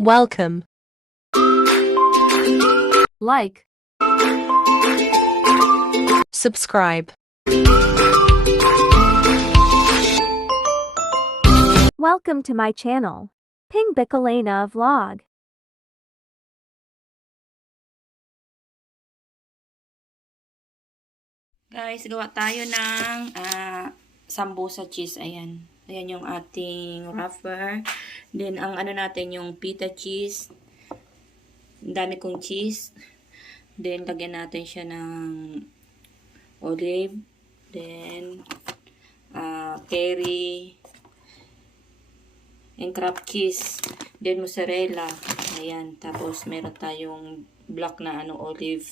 Welcome. Like, Subscribe. welcome to my channel, Ping Bicolena Vlog. Guys, gawa tayo ng sambusa cheese. Ayan. Ayan yung ating wrapper. Then, ang ano natin, yung pita cheese. Ang dami kong cheese. Then, lagyan natin siya ng olive. Then, curry. And craft cheese. Then, mozzarella. Ayan. Tapos, meron tayong black na olive.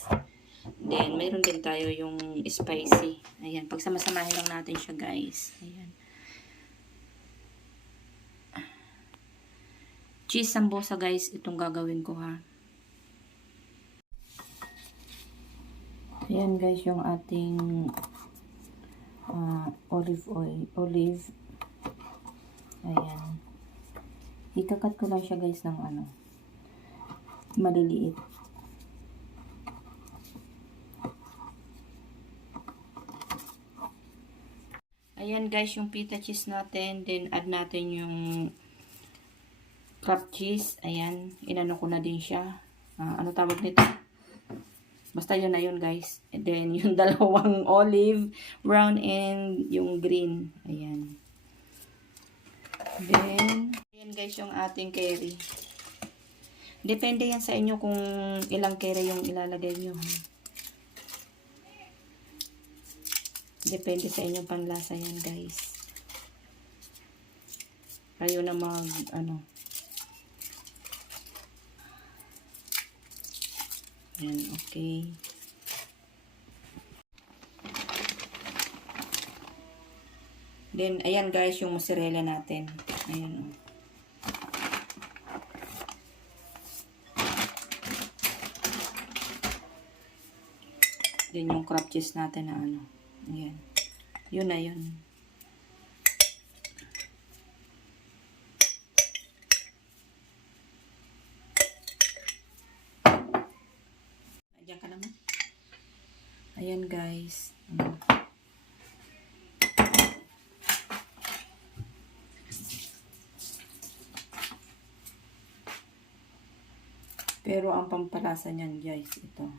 Then, mayroon din tayo yung spicy. Ayan. Pagsama-samahin lang natin siya, guys. Ayan. Cheese sambosa, guys. Itong gagawin ko, ha. Ayan, guys, yung ating olive oil. Ayan. Ikakat ko lang siya, guys, ng maliliit. Ayan, guys, yung pita cheese natin. Then, add natin yung craft cheese. Ayan, inano ko na din siya. Ano tawag nito? Basta yun na yun, guys. And then, yung dalawang olive, brown and yung green. Ayan. Then, ayan, guys, yung ating curry. Depende yan sa inyo kung ilang curry yung ilalagay nyo. Depende sa inyong panlasa yan, guys. Kayo na Yan, okay. Then, ayan, guys, yung mozzarella natin. Ayan, Then, yung crab cheese natin na Ayan. Yun na yun. Ayan ka naman. Ayan, guys. Pero ang pampalasa niyan, guys, ito.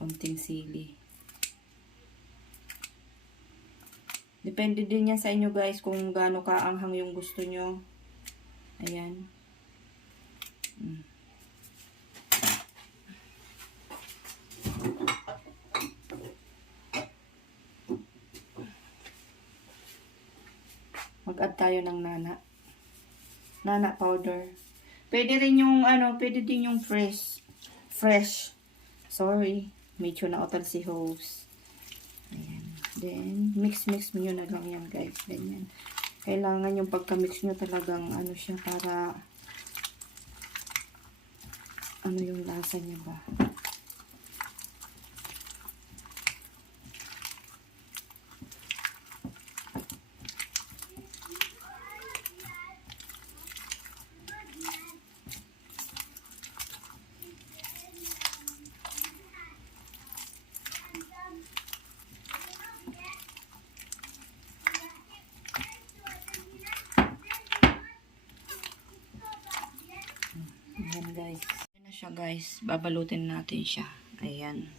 Konting sili. Depende din yan sa inyo, guys, kung gaano kaanghang yung gusto nyo. Ayan. Mag-add tayo ng nana powder. Pwede rin yung pwede din yung fresh. Sorry, medyo na-otal si host. Ayan. Then, mix nyo na lang yan, guys. Ganyan. Kailangan yung pagka-mix nyo talagang siya para yung lasa niya ba. Ayan, guys. Ayan na siya, guys. Babalutin natin siya. Ayan.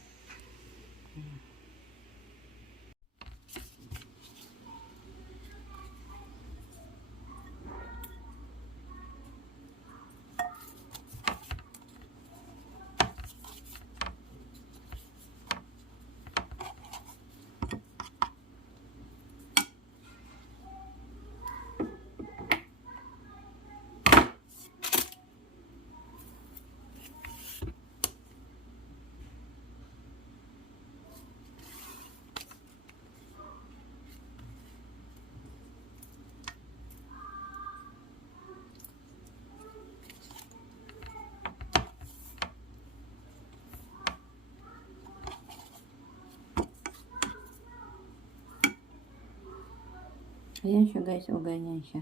Ayan siya guys, o ganyan siya.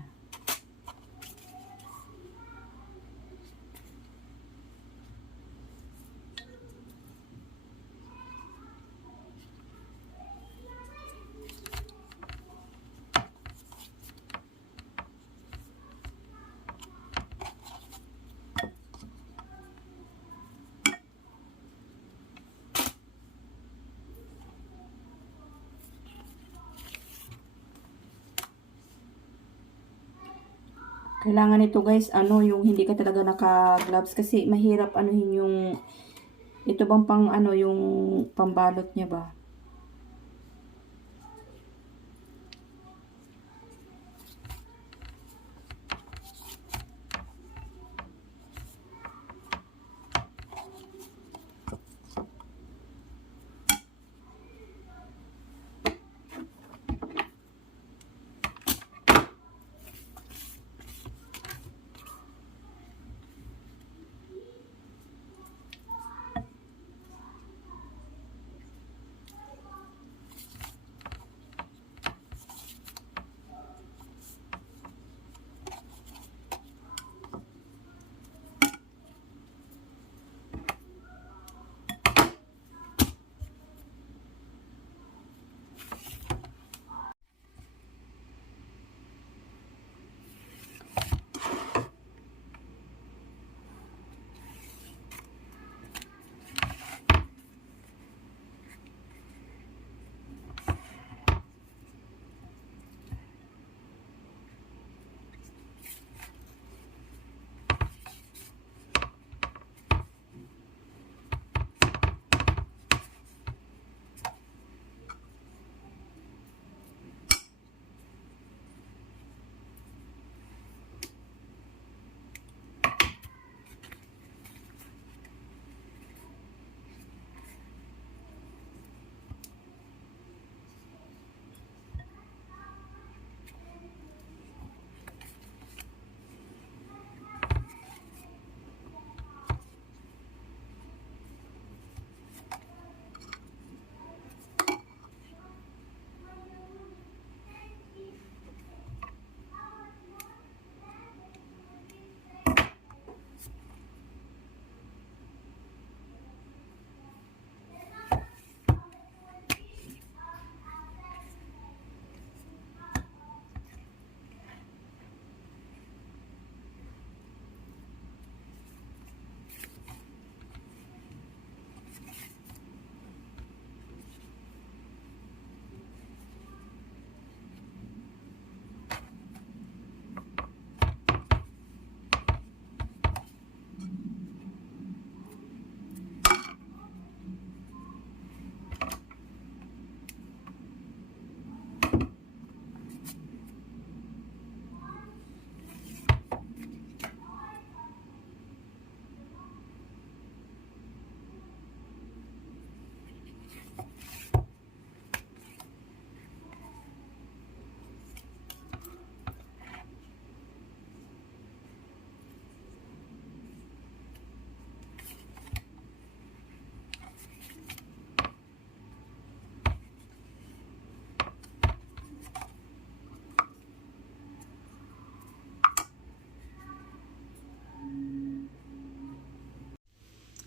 Kailangan nito guys, yung hindi ka talaga naka-gloves kasi mahirap anuhin yung ito bang pang yung pambalot niya ba?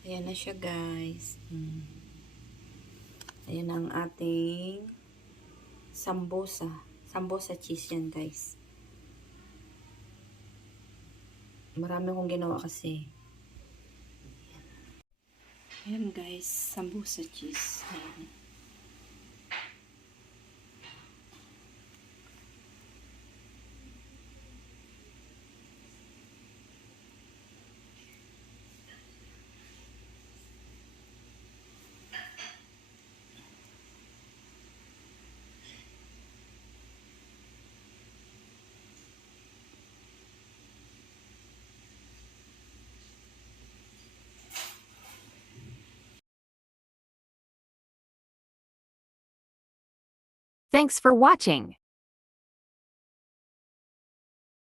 Ayan na siya guys. Ayan ang ating sambosa. Sambosa cheese yan guys. Marami kong ginawa kasi. Ayan guys, sambosa cheese. Ayan. Thanks for watching.